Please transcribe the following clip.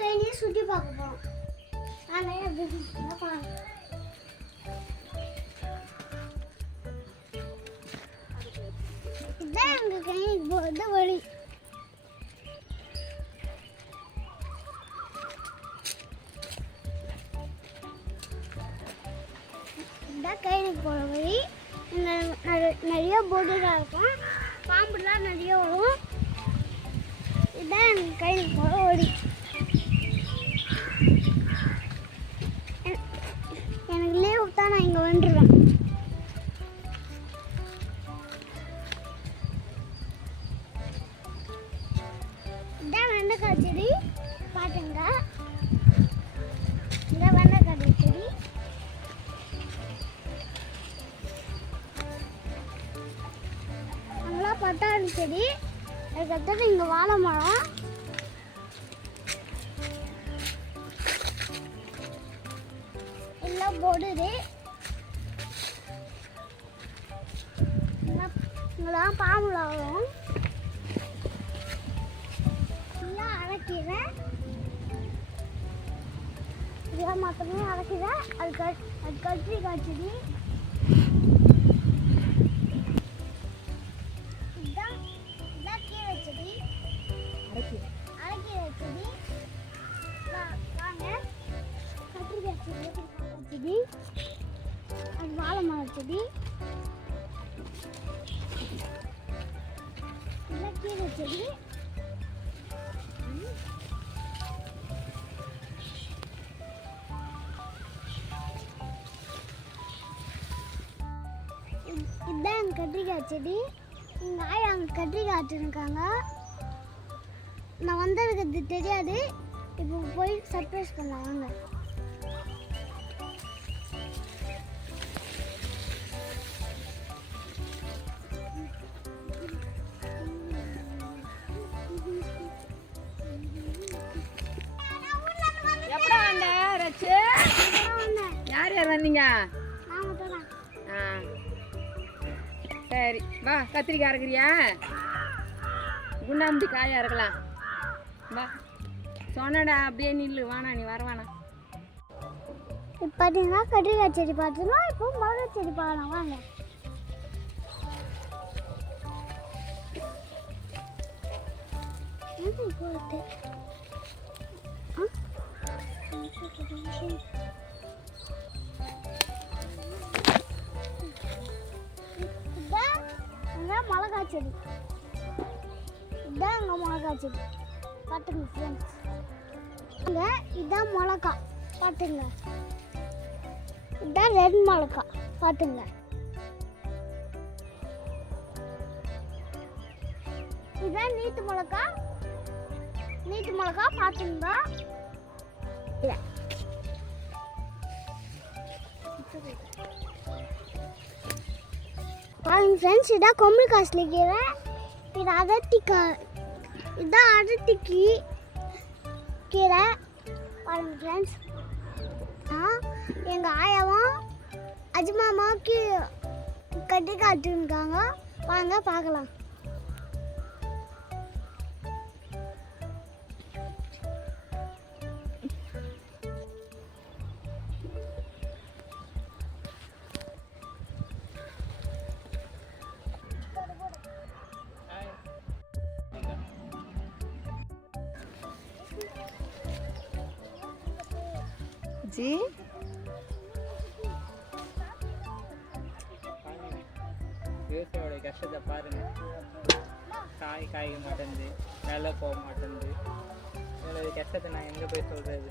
கையிலேயே சுற்றி பார்க்க போகிறோம். நானே பாருங்க. இதுதான் எங்கள் கைக்கு போகிறது வழி. இதுதான் கைக்கு போகிற வழி. நிறைய போர்டுலாம் இருக்கும், பாம்புலாம் நிறைய வரும். இதுதான் எங்கள் கைக்கு போகிற வழி. எனக்கு லீவு தான் நான் இங்கே வந்துடுவேன். இதான் வெண்டைக்காய் செடி பாருங்க. இந்த வெண்டைக்காய் செடி அங்கெல்லாம் பட்டாணி செடி. அதுக்கடுத்தது இங்கே வாழை மரம். எல்லாம் போடுது. இங்கெல்லாம் பாம்புல வரும். எல்லாம் அரைக்கிறேன். இதெல்லாம் மொத்தமே அரைக்கிறேன். அது கத்திரிக்காய் செடி. இதுதான் கீரை செடி. அரைக்கீரை செடி. வாங்க, கத்திரிக்காய் செடி, அது வாழை மரம் செடி, இதெல்லாம் கீரை செடி. இதுதான் கத்திரிக்காய் செடி. எங்கள் ஆயா அங்கே கத்திரிக்காய் வச்சுருக்காங்க. நான் வந்ததுக்கு தெரியாது. இப்போ போய் சர்ப்ரைஸ் பண்ணாங்க. எப்படா வந்த ரச்சு? யார் யார் வந்தீங்க? சரி வா, கத்திரிக்காய் அரைக்கிறியா? குண்டாம்புடி காயா இருக்கலாம். வா சொன்னடா, அப்படியே நில்லு. வானா நீ வரவானா? இப்போ பார்த்தீங்கன்னா கத்திரிக்காய் செடி பார்த்துக்கலாம். இப்போ மிளகா செடி பார்க்கலாம். வாங்க. இதுதான் மிளகாய் செடி. இதுதான் எங்கள் மிளகாய் செடி. பார்த்துங்க ஃப்ரெண்ட்ஸ். இதுதான் மிளகா பார்த்துங்க. இதுதான் ரெட் மிளகா பார்த்துங்க. இதுதான் நீட்டு மிளகா. நீட்டு மிளகா பார்த்துங்க. பாருங்க ஃப்ரெண்ட்ஸ், இதான் கொம்பு காசுல கீரை. இது இதான் அடர்த்திக்கு கீரை. பாருங்க ஃப்ரெண்ட்ஸ், எங்கள் ஆயாவும் அஜ்மாமாவுக்கு கட்டி காட்டுருக்காங்க. வாங்க பார்க்கலாம். ஜி விவசாயியோட கஷ்டத்தை பாருங்க. காய்க்க மாட்டேங்குது, வேலை போக மாட்டேங்குது. இவ்வளோ கஷ்டத்தை நான் எங்கே போய் சொல்கிறது?